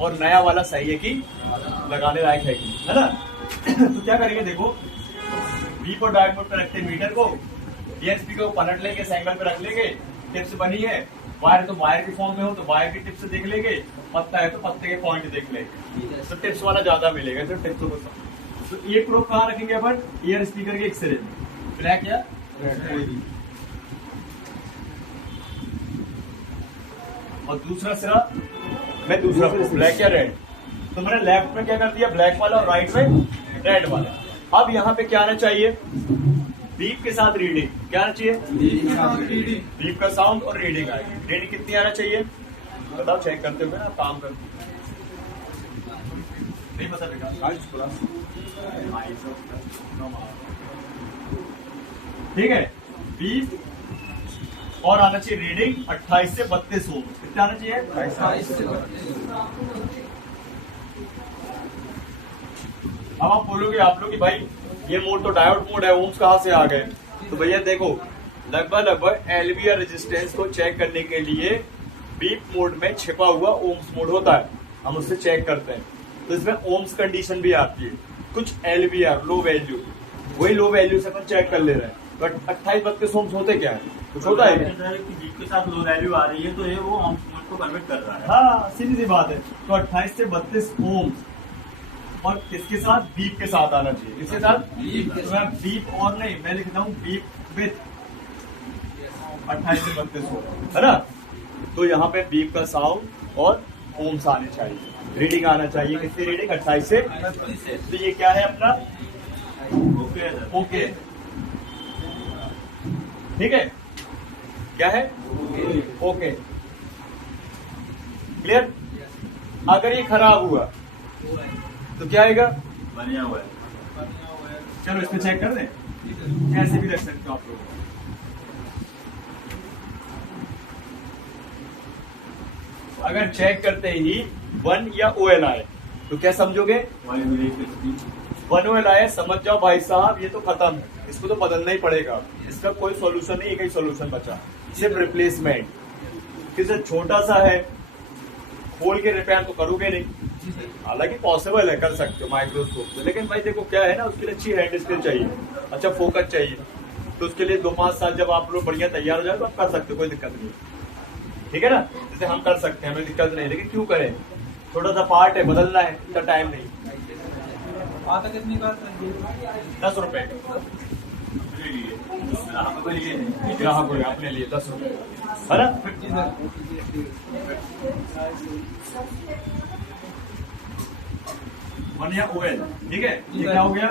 और नया वाला सही है कि लगाने लायक है कि, है ना? तो क्या करेंगे देखो, डीप और डार्क मोड पे रखते हैं मीटर को, ईयर स्पीकर को पलट लेंगे, इस एंगल पे रख लेंगे, टिप्स बनी है, वायर तो वायर के फॉर्म में हो तो वायर की टिप्स देख लेंगे, पत्ता है तो पत्ते के पॉइंट देख लेंगे, तो टिप्स वाला ज्यादा मिलेगा। तो टिप्स को तो एक प्रोब कहाँ रखेंगे अपन, ईयर स्पीकर के एक सिरे में, ब्लैक या रेड, और दूसरा सिरा मैं दूसरा ब्लैक या रेड। तो मैंने लेफ्ट में क्या कर दिया, ब्लैक वाला, और राइट में रेड वाला। अब यहाँ पे क्या आना चाहिए, बीप के साथ रीडिंग, क्या आना चाहिए, बीप का साउंड और रीडिंग आएगी। रीडिंग कितनी आना चाहिए बताओ, चेक करते हुए ना काम करते नहीं पता बेटा, ठीक है। 20 और आना चाहिए रीडिंग 28 से 32 ओम। कितना आना चाहिए, 28 से 32। अब आप बोलोगे आप लोग कि भाई ये मोड तो डायोड मोड है, ओम्स कहाँ से आ गए। तो भैया देखो, लगभग एलवीआर रेजिस्टेंस को चेक करने के लिए बीप मोड में छिपा हुआ ओम्स मोड होता है, हम उससे चेक करते हैं। तो इसमें ओम्स कंडीशन भी आती है, कुछ एलवीआर लो वैल्यू, वही लो वैल्यू से अपन चेक कर ले रहे हैं। बट 28-32 ओम्स होते क्या है, कुछ होता है बीप के साथ लो वैल्यू आ रही है तो ये वो ओम्स मोड को कन्वर्ट कर रहा है। हाँ सीधी सी बात है। तो 28 से 32 ओम्स और किसके साथ, बीप के साथ आना चाहिए, किसके साथ, बीप। तो मैं बीप और नहीं, मैं लिखता हूँ बीप विथ 28 से 32 ओम, है ना। तो यहाँ पे बीप का साउंड और ओम्स आने चाहिए, रीडिंग आना चाहिए, कितनी रीडिंग, 28 से 32। तो ये क्या है अपना, ओके, ठीक है, क्या है, ओके, क्लियर। अगर ये खराब हुआ तो क्या आएगा, बनिया हुआ है। चलो इसमें चेक कर दें, ऐसे भी रख सकते हो आप लोग। अगर चेक करते ही 1 या OL आए तो क्या समझोगे, 1 OL आए, समझ जाओ भाई साहब ये तो खत्म है, इसको तो बदलना ही पड़ेगा, इसका कोई सॉल्यूशन नहीं, एक ही सॉल्यूशन बचा, सिर्फ रिप्लेसमेंट। किसी छोटा सा है, खोल के रिपेयर तो करोगे नहीं, हालांकि पॉसिबल है, कर सकते हो माइक्रोस्कोप से, लेकिन भाई देखो क्या है ना, उसके लिए अच्छी हैंड स्किल चाहिए, अच्छा फोकस चाहिए। तो उसके लिए 2-5 साल जब आप लोग बढ़िया तैयार हो जाए तो आप कर सकते हो, कोई दिक्कत नहीं, ठीक है ना। जैसे हम कर सकते हैं, हमें दिक्कत नहीं, लेकिन क्यों करें, छोटा सा पार्ट है, बदलना है, इतना टाइम नहीं। आता कितनी बात, 10 रुपए ग्राहक को अपने लिए 10 रुपए, है ना। OL, ठीक है, ये क्या हो गया,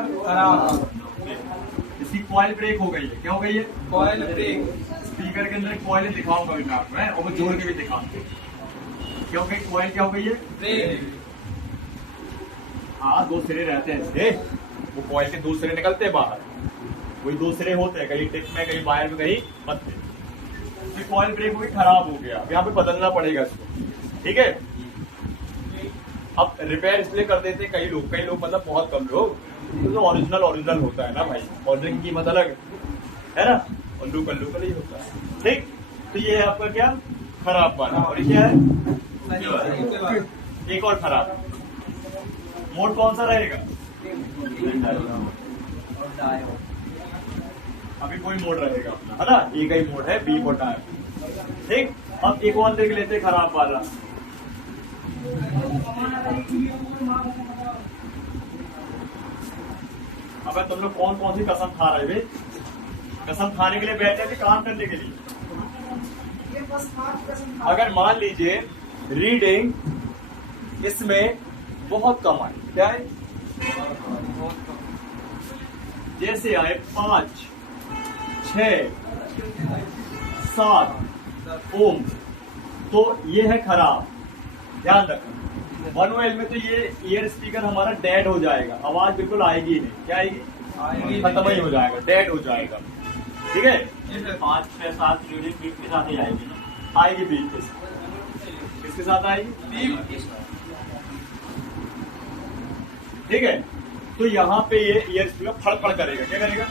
इसकी कॉइल ब्रेक हो गई है, क्या हो गई है, कॉइल ब्रेक। स्पीकर के अंदर कॉइल दिखाऊंगा भी मैं आपको, है, और वो जोड़ के भी दिखाऊंगा। क्या हो गई, कॉइल क्या हो गई है, ब्रेक। हाँ 2 सिरे रहते हैं इसके, वो कॉइल के 2 सिरे निकलते हैं बाहर, वही 2 सिरे होते हैं, कहीं टिप में, कहीं वायर में, कहीं पत्ते। कॉइल ब्रेक हुई, खराब हो गया, यहाँ पे बदलना पड़ेगा इसको, ठीक है। अब रिपेयर इसलिए कर देते हैं कई लोग मतलब बहुत कम लोग, तो ओरिजिनल होता है ना भाई, ओरिजिनल की कीमत अलग है ना, और लोकल ही होता है, ठीक। तो ये है आपका क्या, खराब वाला, और ये क्या है, एक और खराब। मोड कौन सा रहेगा, अभी कोई मोड रहेगा अपना, है ना, एक ही मोड है, बीप और डायोड, ठीक। अब एक और देख लेते खराब वाला। अब तुम लोग कौन कौन सी कसम खा रहे थे, कसम खाने के लिए बैठे थे, काम करने के लिए। अगर मान लीजिए रीडिंग इसमें बहुत कम आए, क्या है, जैसे आए 5, 6, 7 ओम, तो ये है खराब, ध्यान रखना। 1 OL में तो ये ईयर स्पीकर हमारा डेड हो जाएगा, आवाज बिल्कुल आएगी ही नहीं, क्या आएगी, खत्म ही हो जाएगा, डेड हो जाएगा, ठीक है। 5, 6, 7 रीडिंग बीप के साथ ही आएगी ना, आएगी बीप के साथ, किसके साथ आएगी, बीप के साथ, ठीक है। तो यहाँ पे ये ईयर स्पीकर फड़फड़ करेगा, क्या करेगा,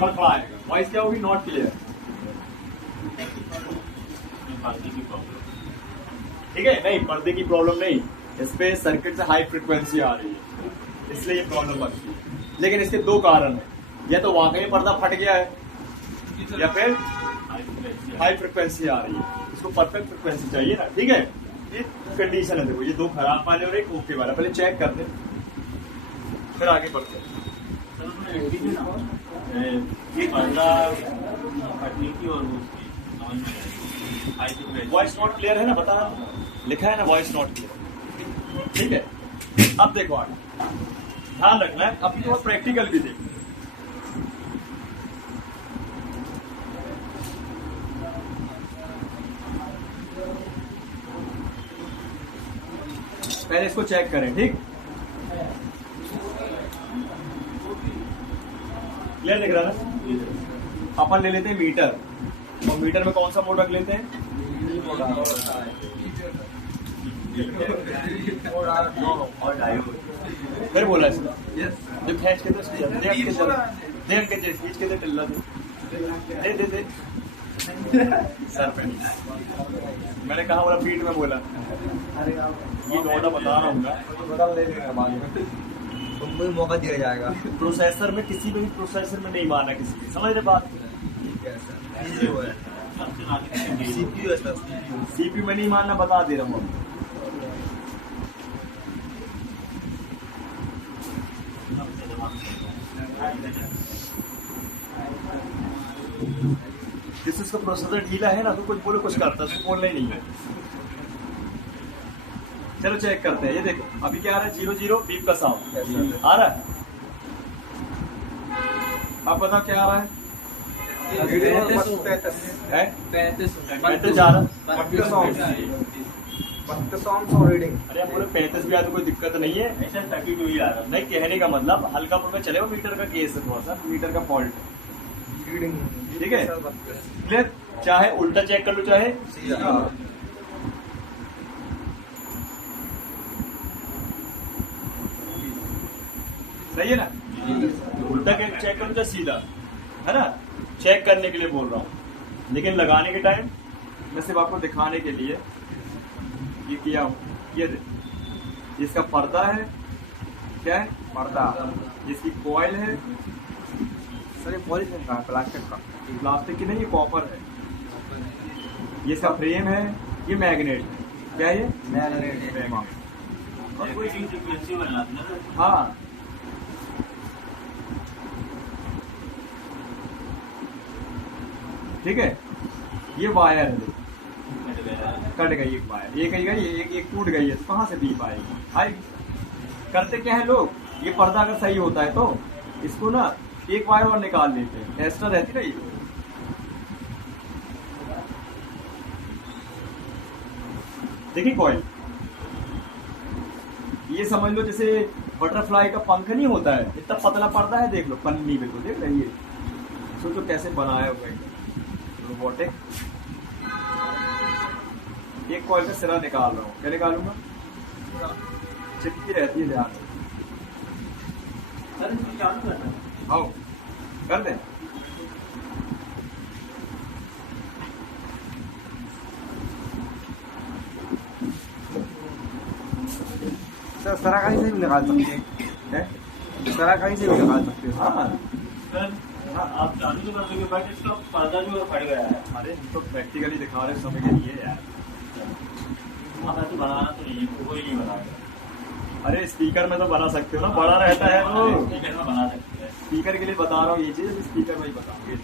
फड़फड़ाएगा, वॉइस क्या होगी, नॉट क्लियर, ठीक है। नहीं, पर्दे की प्रॉब्लम नहीं, इस पे सर्किट से हाई फ्रिक्वेंसी आ रही है, इसलिए ये प्रॉब्लम बनती है। लेकिन इसके 2 कारण है, या तो वाकई पर्दा फट गया है, या फिर हाई हाई फ्रिक्वेंसी आ रही है, इसको परफेक्ट फ्रिक्वेंसी चाहिए ना, ठीक है। ये कंडीशन है, देखो ये दो खराब वाले और एक ओके वाला, पहले चेक कर दे फिर आगे बढ़ते हैं। ये पर्दा फटने की और उसकी समझ में आई थी। वॉइस नॉट क्लियर है ना, बता रहा हूं, लिखा है ना वॉइस नॉट क्लियर, ठीक है। अब देखो आगे ध्यान रखना है, अभी तो प्रैक्टिकल भी देखो। पहले इसको चेक करें, ठीक, क्लियर दिख रहा ना। अपन ले लेते हैं मीटर, और मीटर में कौन सा मोड रख लेते हैं, और डायोड फिर बोला इसका जो खींच के तो देख के खींच के तो टिल्ला दे दे दे सर पे मैंने कहा बोला फीट में बोला, ये नोटा बता रहा हूँ ना, बदल ले लेंगे बाद में, तुमको भी मौका दिया जाएगा। प्रोसेसर में किसी भी प्रोसेसर में नहीं मारना किसी की, समझ रहे बात। ठीक है सर, इजी हो है। सीपीयू है सर, सीपीयू में नहीं मारना, बता दे रहा हूँ। जिस उसका प्रोसेसर ढीला है ना तो कुछ बोलो कुछ करता है, उसको बोलना ही नहीं है। चलो चेक करते हैं, ये देखो अभी क्या आ रहा है, 0 बीप का साउंड आ रहा है। आप बताओ क्या आ रहा है, 35 जा रहा है। 32 रीडिंग। अरे आप बोले 35 भी आ तो कोई दिक्कत नहीं है, ऐसा 32 ही आ रहा नहीं कहने का मतलब हल्का फुल्का चलेगा, मीटर का केस है, थोड़ा सा मीटर का फॉल्ट, रीडिंग ठीक है क्लियर। चाहे उल्टा चेक कर लो चाहे सीधा। सही है ना, उल्टा चेक कर लो चाहे सीधा, है ना, चेक करने के लिए बोल रहा हूँ। लेकिन लगाने के टाइम मैं सिर्फ आपको दिखाने के लिए ये किया हूँ। ये इसका पर्दा है, क्या है पर्दा, इसकी कॉइल है, सर ये पॉलीथीन का है, प्लास्टिक का। प्लास्टिक की नहीं, ये कॉपर है। ये इसका फ्रेम है, ये मैग्नेट है, क्या है ये मैग्नेट। और कोई चीज फ्रीक्वेंसी बनना था ना। हाँ ठीक है। ये वायर है, कट गई एक वायर, ये कही गई एक टूट गई है, तो कहाँ से बीप आएगी, आएगी। करते क्या है लोग, ये पर्दा अगर सही होता है तो इसको ना एक वायर और निकाल लेते हैं, एक्स्ट्रा रहती ना ये। देखिए कॉइल, ये समझ लो जैसे बटरफ्लाई का पंख नहीं होता है, इतना पतला पर्दा है, देख लो पन्नी में, तो देख रही है, सोचो कैसे बनाया हुआ है रोबोटिक। एक कॉइल का सिरा निकाल रहा हूँ, क्या निकालूंगा, चिपकी रहती है, ध्यान सर इसमें चालू करना है। आओ कर दें। सर सरा कहीं से भी निकाल सकते हैं, सरा कहीं से भी निकाल सकते हैं। हाँ सर हाँ, आप चालू तो कर दोगे बट इसका पर्दा जो है फट गया है। अरे हम तो प्रैक्टिकली दिखा रहे समय के लिए यार। हाँ तो बनाना तो नहीं है, कोई नहीं बनाएगा। अरे स्पीकर में तो बना सकते हो ना, बड़ा रहता है वो, स्पीकर में बना सकते हैं। स्पीकर के लिए बता रहा हूँ ये चीज, स्पीकर में ही बताऊंगे।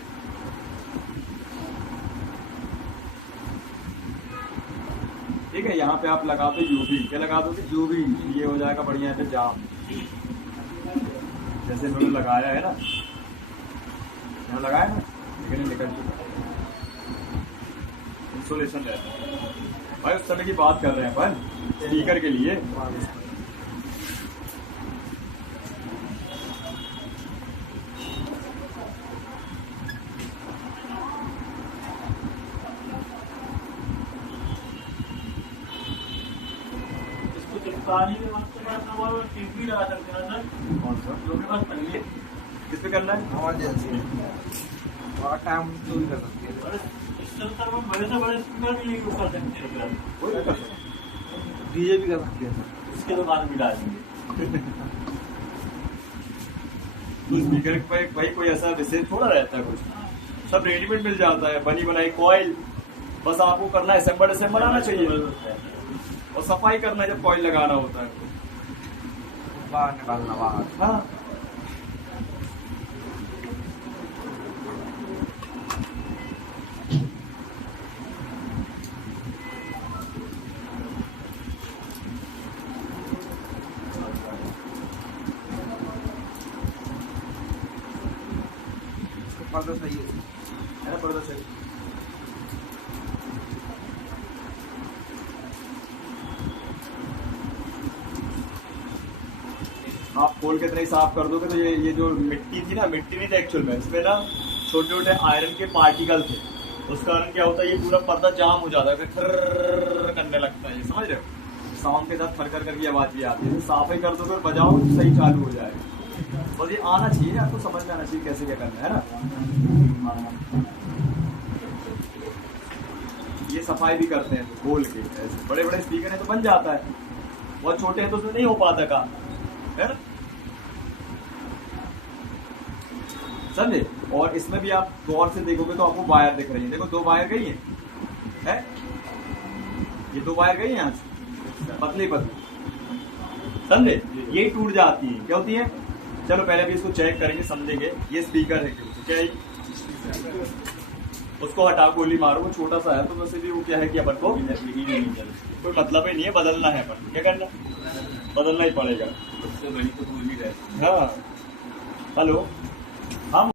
ठीक है, यहाँ पे आप लगा दो यूवी, क्या लगा दोगे यूवी, ये हो जाएगा बढ़िया पे जाम, जैसे मैंने लगाया है ना, यहाँ लगाया ना, लेकिन निकल चुका इंसुलेशन रहता है भाई। उस समय की बात कर रहे हैं अपन, स्पीकर के लिए। पानी में मस्त करना वो टिप भी लगा सकते हैं सर। कौन सा, लोगों के पास पहले किस पे करना है, इमरजेंसी और टाइम यूज कर सकते हैं। और इस सर में बड़े से बड़े स्पीकर भी यूज कर सकते हैं सर। कोई भी कर सकते हैं। डीजे भी कर सकते हैं सर। इसके दुकान भी डालेंगे। तो स्पीकर पे भाई कोई ऐसा विशेष थोड़ा रहता है कुछ, सब रेडीमेड मिल जाता है, बनी बनाई कॉइल। बस आपको करना है असेंबल आना चाहिए और सफाई करना है जब कॉइल लगाना होता है। बाहर निकालना बाहर। हाँ पर्दा सही है ना, पर्दा सही। आप खोल के इतना ही साफ कर दोगे तो ये जो मिट्टी थी ना, मिट्टी नहीं थी एक्चुअल में, इसमें ना छोटे छोटे आयरन के पार्टिकल थे। उस कारण क्या होता है, ये पूरा पर्दा जाम हो जाता है, फिर थर्र करने लगता है, ये समझ रहे हो। साउंड के साथ थर कर की आवाज भी आती है। साफ ही कर दोगे और बजाओ तो सही चालू हो जाएगा। बस ये आना चाहिए, आपको समझ में आना चाहिए कैसे क्या करना है ना। ये सफाई भी करते हैं तो खोल के ऐसे। बड़े बड़े स्पीकर है तो बन जाता है, बहुत छोटे हैं तो उसमें नहीं हो पाता काम, है ना, समझे। और इसमें भी आप गौर से देखोगे तो आपको वायर दिख रही है। देखो 2 वायर गई है? ये 2 वायर गई है यहाँ से, पतली पतली, समझे। ये टूट जाती है, क्या होती है। चलो पहले भी इसको चेक करेंगे, समझेंगे। ये स्पीकर है क्या है, उसको हटा गोली मारो, वो छोटा सा है तो वैसे भी वो क्या है कि अपन को कोई मतलब ही नहीं है, बदलना है। अपन क्या करना, बदलना ही पड़ेगा। उससे बड़ी तो पूरी रहती है। हाँ हेलो, हम